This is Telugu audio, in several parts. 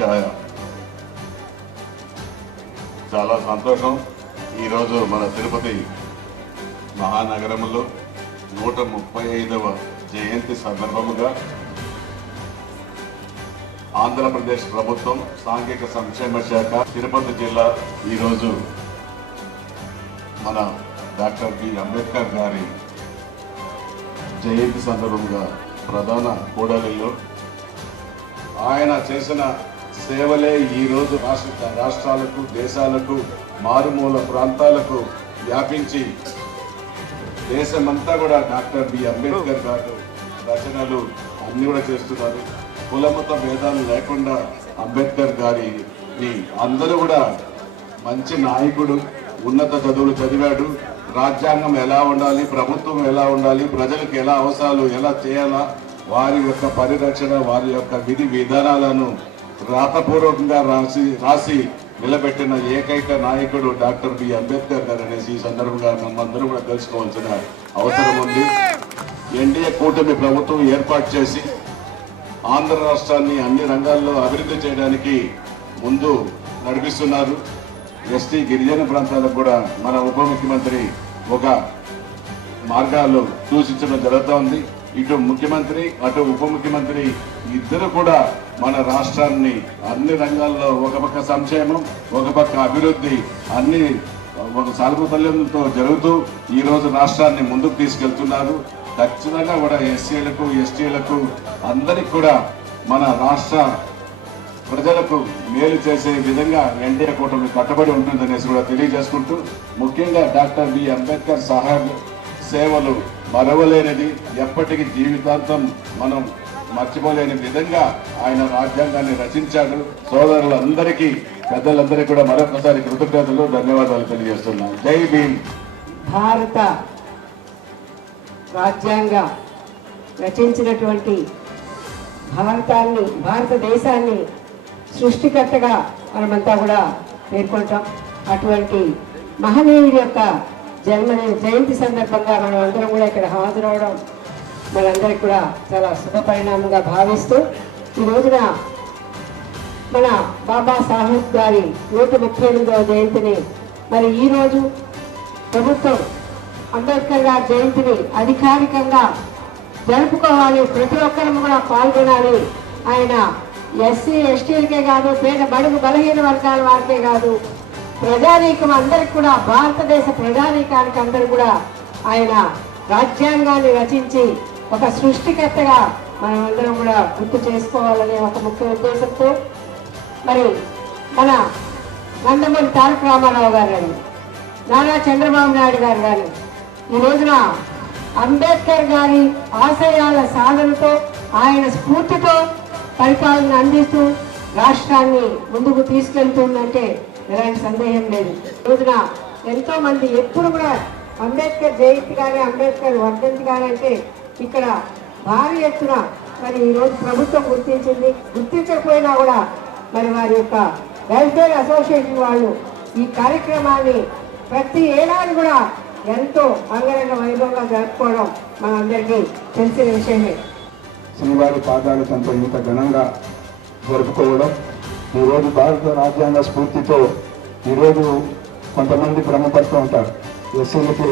వెంకటేశాయ చాలా సంతోషం. ఈరోజు మన తిరుపతి మహానగరంలో నూట ముప్పై ఐదవ జయంతి సందర్భముగా ఆంధ్రప్రదేశ్ ప్రభుత్వం సాంఘిక సంక్షేమ శాఖ తిరుపతి జిల్లా ఈరోజు మన డాక్టర్ బి. అంబేద్కర్ గారి జయంతి సందర్భంగా ప్రధాన కూడలిలో ఆయన చేసిన సేవలే ఈరోజు రాష్ట్ర రాష్ట్రాలకు దేశాలకు మారుమూల ప్రాంతాలకు వ్యాపించి దేశమంతా కూడా డాక్టర్ బి. అంబేద్కర్ గారు రచనలు అన్ని కూడా చేస్తున్నారు. కులమత భేదాలు లేకుండా అంబేద్కర్ గారిని అందరూ కూడా మంచి నాయకుడు ఉన్నత చదువులు చదివాడు. రాజ్యాంగం ఎలా ఉండాలి ప్రభుత్వం ఎలా ఉండాలి ప్రజలకు ఎలా అవసరాలు ఎలా చేయాలా వారి యొక్క పరిరక్షణ వారి యొక్క విధి విధానాలను రాతపూర్వకంగా రాసి రాసి నిలబెట్టిన ఏకైక నాయకుడు డాక్టర్ బి. అంబేద్కర్ గారు అనేసి ఈ సందర్భంగా మనందరూ కూడా తెలుసుకోవాల్సిన అవసరం ఉంది. ఎన్డీఏ కూటమి ప్రభుత్వం ఏర్పాటు చేసి ఆంధ్ర రాష్ట్రాన్ని అన్ని రంగాల్లో అభివృద్ధి చేయడానికి ముందు నడిపిస్తున్నారు. ఎస్టీ గిరిజన ప్రాంతాలకు కూడా మన ఉప ముఖ్యమంత్రి ఒక మార్గాలు సూచించడం జరుగుతోంది. ఇటు ముఖ్యమంత్రి అటు ఉప ముఖ్యమంత్రి ఇద్దరు కూడా మన రాష్ట్రాన్ని అన్ని రంగాల్లో ఒక పక్క సంక్షేమం ఒక పక్క అభివృద్ధి అన్ని ఒక సాల్పుతల్యంతో జరుగుతూ ఈరోజు రాష్ట్రాన్ని ముందుకు తీసుకెళ్తున్నారు. ఖచ్చితంగా కూడా ఎస్సీలకు ఎస్టీలకు అందరికి కూడా మన రాష్ట్ర ప్రజలకు మేలు చేసే విధంగా ఎన్డీఏ కూటమి కట్టుబడి ఉంటుందనేసి కూడా తెలియజేసుకుంటూ ముఖ్యంగా డాక్టర్ బి అంబేద్కర్ సాహెబ్ సేవలు మరవలేనిది ఎప్పటికీ జీవితాంతం మనం మర్చిపోలేని విధంగా ఆయన రాజ్యాంగాన్ని రచించాడు. సోదరులందరికీ పెద్దలందరికీ కూడా మరొకసారి కృతజ్ఞతలు ధన్యవాదాలు తెలియజేస్తున్నాను. జై భీమ్. భారత రాజ్యాంగ రచించినటువంటి భారతాన్ని భారతదేశాన్ని సృష్టికర్తగా మనమంతా కూడా పేర్కొంటాం. అటువంటి మహనీయుడి యొక్క జన్మ జయంతి సందర్భంగా మనం అందరం కూడా ఇక్కడ హాజరవడం మనందరికీ కూడా చాలా శుభ పరిణామంగా భావిస్తూ ఈ రోజున మన బాబా సాహెబ్ గారి నూట ముప్పై ఎనిమిదవ జయంతిని మరి ఈ రోజు ప్రభుత్వం అంబేద్కర్ గారి జయంతిని అధికారికంగా జరుపుకోవాలి. ప్రతి ఒక్కరూ కూడా పాల్గొనాలి. ఆయన ఎస్సీ ఎస్టీలకే కాదు పేద బడుగు బలహీన వర్గాల వారికే కాదు ప్రజానీకం అందరికి కూడా భారతదేశ ప్రజానీకానికి అందరూ కూడా ఆయన రాజ్యాంగాన్ని రచించి ఒక సృష్టికర్తగా మనం అందరం కూడా గుర్తు చేసుకోవాలనే ఒక ముఖ్య ఉద్దేశంతో మరి మన నందమూరి తారక రామారావు గారు కానీ నారా చంద్రబాబు నాయుడు గారు కానీ ఈ రోజున అంబేద్కర్ గారి ఆశయాల సాధనతో ఆయన స్ఫూర్తితో పరిపాలన అందిస్తూ రాష్ట్రాన్ని ముందుకు తీసుకెళ్తుందంటే ఎలాంటి సందేహం లేదు. రోజున ఎంతో మంది ఎప్పుడు కూడా అంబేద్కర్ జయంతి కానీ అంబేద్కర్ వర్ధంతి కానీ అంటే ఇక్కడ భారీ ఎత్తున మరి ఈరోజు ప్రభుత్వం గుర్తించింది. గుర్తించకపోయినా కూడా మరి వారి యొక్క వెల్ఫేర్ అసోసియేషన్ వాళ్ళు ఈ కార్యక్రమాన్ని ప్రతి ఏడాది కూడా ఎంతో అంగరంగ వైభవంగా జరుపుకోవడం మనందరికీ తెలిసిన విషయమే. శ్రీవారి పాదాలు తనతో ఇంత ఘనంగా జరుపుకోవడం ఈరోజు భారత రాజ్యాంగ స్ఫూర్తితో ఈరోజు కొంతమంది భ్రమపడుతూ ఉంటారు. ఎస్సీలకి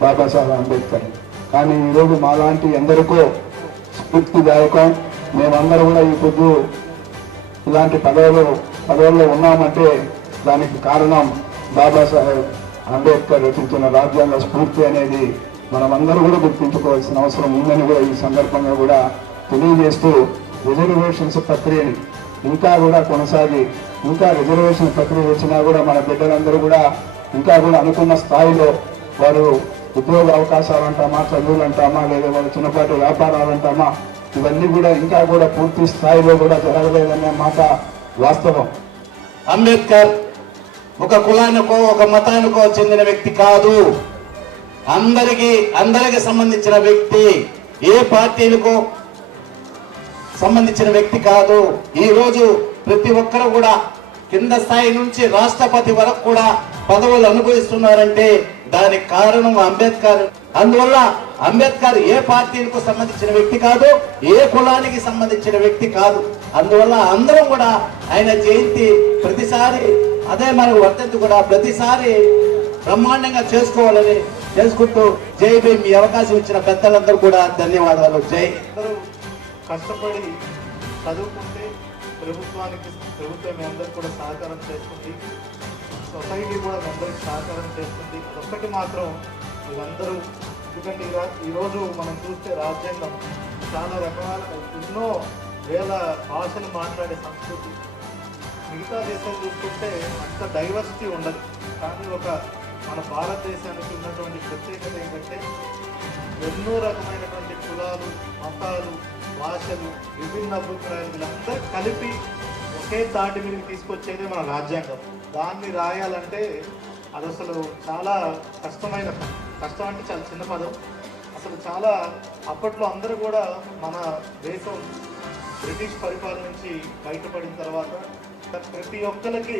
బాబాసాహెబ్ అంబేద్కర్. కానీ ఈరోజు మాలాంటి ఎందరికో స్ఫూర్తిదాయకం. మేమందరం కూడా ఈ పొద్దు ఇలాంటి పదవులు పదవుల్లో ఉన్నామంటే దానికి కారణం బాబాసాహెబ్ అంబేద్కర్ రచించిన రాజ్యాంగ స్ఫూర్తి అనేది మనమందరం కూడా గుర్తించుకోవాల్సిన అవసరం ఉందని కూడా ఈ సందర్భంగా కూడా తెలియజేస్తూ రిజర్వేషన్స్ ప్రక్రియని ఇంకా కూడా కొనసాగి ఇంకా రిజర్వేషన్ ప్రక్రియ వచ్చినా కూడా మన బిడ్డలందరూ కూడా ఇంకా కూడా అనుకున్న స్థాయిలో వారు ఉద్యోగ అవకాశాలు అంటామా చదువులు అంటామా లేదా వాళ్ళ చిన్నపాటి వ్యాపారాలు అంటామా ఇవన్నీ కూడా ఇంకా కూడా పూర్తి స్థాయిలో కూడా జరగలేదనే మాట వాస్తవం. అంబేద్కర్ ఒక కులానికో ఒక మతానికో చెందిన వ్యక్తి కాదు. అందరికీ అందరికి సంబంధించిన వ్యక్తి. ఏ పార్టీలకు సంబంధించిన వ్యక్తి కాదు. ఈరోజు ప్రతి ఒక్కరు కూడా కింద స్థాయి నుంచి రాష్ట్రపతి వరకు కూడా పదవులు అనుభవిస్తున్నారంటే దానికి కారణం అంబేద్కర్. అందువల్ల అంబేద్కర్ ఏ పార్టీలకు సంబంధించిన వ్యక్తి కాదు ఏ కులానికి సంబంధించిన వ్యక్తి కాదు. అందువల్ల అందరం కూడా ఆయన జయంతి ప్రతిసారి అదే మనకు వర్తంతి కూడా ప్రతిసారి బ్రహ్మాండంగా చేసుకోవాలని చేసుకుంటూ జై భీమ్ మీ అవకాశం ఇచ్చిన పెద్దలందరూ కూడా ధన్యవాదాలు. జై అందరూ కష్టపడి చదువుకుంటే ప్రభుత్వానికి ప్రభుత్వం మీ అందరికి కూడా సహకారం చేస్తుంది. సొసైటీ కూడా మీ అందరికి సహకారం చేస్తుంది. ఒక్కటి మాత్రం వీళ్ళందరూ ఎందుకంటే ఈరోజు మనం చూస్తే రాజ్యాంగం చాలా రకాల ఎన్నో వేల భాషలు మాట్లాడే సంస్కృతి. మిగతా దేశాలు చూసుకుంటే అంత డైవర్సిటీ ఉండదు. కానీ ఒక మన భారతదేశానికి ఉన్నటువంటి ప్రత్యేకత ఏంటంటే ఎన్నో రకమైనటువంటి కులాలు మతాలు భాషలు విభిన్న అభిప్రాయాలు వీళ్ళందరూ కలిపి ఒకే తాటి మీదకి తీసుకొచ్చేదే మన రాజ్యాంగం. దాన్ని రాయాలంటే అది అసలు చాలా కష్టమైన కష్టం అంటే చాలా చిన్న పదం. అసలు చాలా అప్పట్లో అందరూ కూడా మన దేశం బ్రిటిష్ పరిపాలన నుంచి బయటపడిన తర్వాత ప్రతి ఒక్కరికి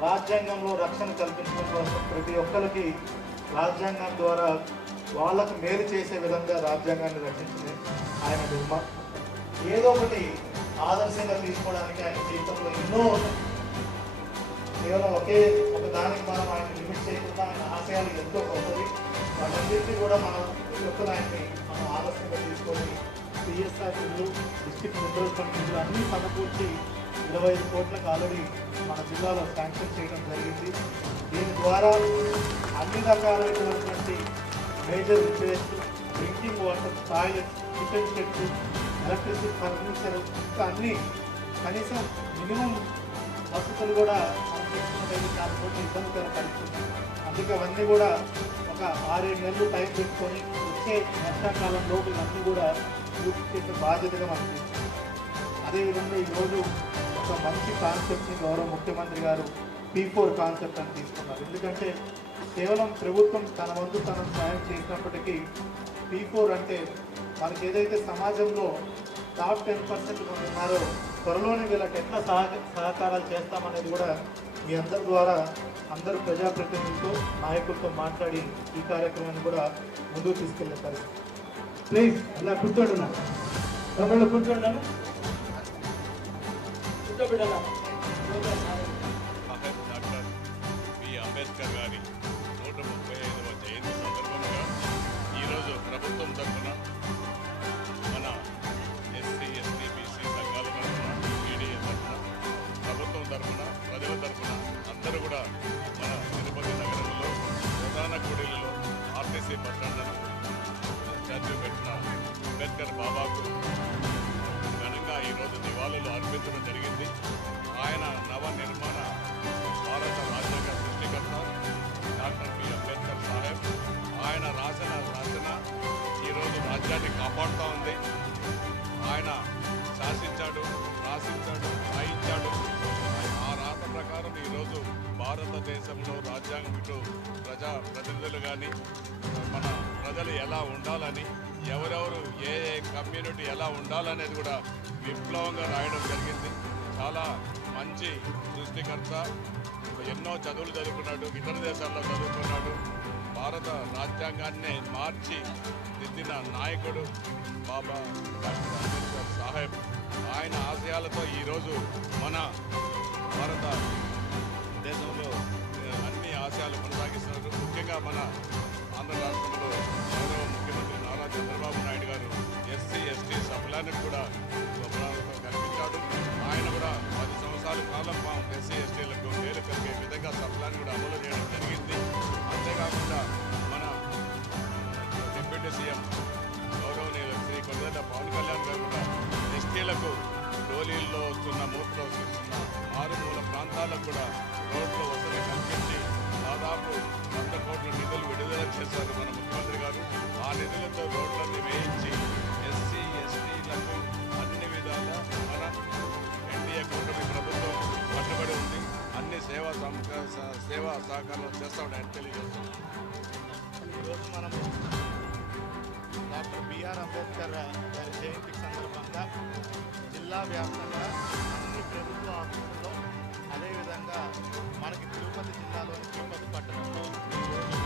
రాజ్యాంగంలో రక్షణ కల్పించడం కోసం ప్రతి ఒక్కరికి రాజ్యాంగం ద్వారా వాళ్ళకు మేలు చేసే విధంగా రాజ్యాంగాన్ని రచించింది ఆయన నిర్మ ఏదో ఒకటి ఆదర్శంగా తీసుకోవడానికి ఆయన జీవితంలో ఎన్నో కేవలం ఒకే ఒక దానికి మనం ఆయన లిమిట్ చేయకుండా ఆయన ఆశయాలు ఎంతో గొప్పవి. వాటన్నింటినీ కూడా మనం ప్రతి ఆయన్ని మనం ఆదర్శంగా తీసుకొని సిఎస్ఆర్ ఇల్లు డిస్ట్రిక్ట్ ముద్రలు కమిటీలు అన్ని సమకూర్చి ఇరవై ఐదు కోట్లకు ఆల్రెడీ మన జిల్లాలో శాంక్షన్ చేయడం జరిగింది. దీని ద్వారా అన్ని రకాలైనటువంటి major repairs drinking water toilet kitchen sheds electricity furniture ఇంకా అన్ని కనీసం మినిమం వసతులు కూడా మనం చాలా ఇబ్బందికర పరిస్థితి. అందుకే అవన్నీ కూడా ఒక ఆరేడు నెలలు టైం పెట్టుకొని వచ్చే వర్షాకాలం లోపల అన్నీ కూడా పూర్తి చేసే బాధ్యతగా మనకి అదేవిధంగా ఈరోజు ఒక మంచి కాన్సెప్ట్ని గౌరవ ముఖ్యమంత్రి గారు పీ ఫోర్ కాన్సెప్ట్ అని తీసుకున్నారు. ఎందుకంటే కేవలం ప్రభుత్వం తన వంతు తన సాయం చేసినప్పటికీ పీ ఫోర్ అంటే మనకి ఏదైతే సమాజంలో టాప్ టెన్ పర్సెంట్ ఉన్నారో త్వరలోనే వీళ్ళకి ఎట్లా సహ సహకారాలు చేస్తామనేది కూడా మీ అందరి ద్వారా అందరూ ప్రజాప్రతినిధులతో నాయకులతో మాట్లాడి ఈ కార్యక్రమాన్ని కూడా ముందుకు తీసుకెళ్ళే పరిస్థితి. ప్లీజ్ అలా కూర్చోండి ఉన్నారు తమ్ముళ్ళు కూర్చోండి బి అంబేద్కర్ గారి ప్రభుత్వం తరఫున మన ఎస్సీ ఎస్టీ బీసీ సంఘాల తరఫున తరఫున ప్రభుత్వం తరఫున ప్రజల తరఫున అందరూ కూడా మన తిరుపతి నగరంలో ప్రధాన గుడిలలో ఆర్టీసీ పట్టణ స్టాచ్యూ పెట్టిన అంబేద్కర్ బాబాకు ఘనంగా ఈరోజు నివాళులు అర్పించడం జరిగింది భారతదేశంలో రాజ్యాంగం ఇటు ప్రజా ప్రతినిధులు కానీ మన ప్రజలు ఎలా ఉండాలని ఎవరెవరు ఏ ఏ కమ్యూనిటీ ఎలా ఉండాలనేది కూడా విప్లవంగా రాయడం జరిగింది. చాలా మంచి సృష్టికర్త ఎన్నో చదువులు చదువుకున్నాడు ఇతర దేశాల్లో చదువుకున్నాడు. భారత రాజ్యాంగాన్ని మార్చి దిద్దిన నాయకుడు బాబా డాక్టర్ అంబేద్కర్ సాహెబ్. ఆయన ఆశయాలతో ఈరోజు మన భారత దేశంలో అన్ని ఆశయాలు కొనసాగిస్తున్నారు. ముఖ్యంగా మన ఆంధ్ర రాష్ట్రంలో గౌరవ ముఖ్యమంత్రి నారా చంద్రబాబు నాయుడు గారు ఎస్సీ ఎస్టీ సభలానికి కూడా స్వప్నాలతో కల్పించాడు ఆయన కూడా పది సంవత్సరాల కాలం ఎస్సీ ఎస్టీలకు మేలు కలిగే విధంగా సభలాన్ని కూడా అమలు సేవా సహకారాలు చేస్తామని తెలియజేస్తున్నాం ఈరోజు మనము డాక్టర్ బిఆర్ అంబేద్కర్ గారి జయంతి సందర్భంగా జిల్లా వ్యాప్తంగా అన్ని ప్రభుత్వ ఆఫీసుల్లో అదేవిధంగా మనకి తిరుపతి జిల్లాలోని తిరుపతి పట్టణ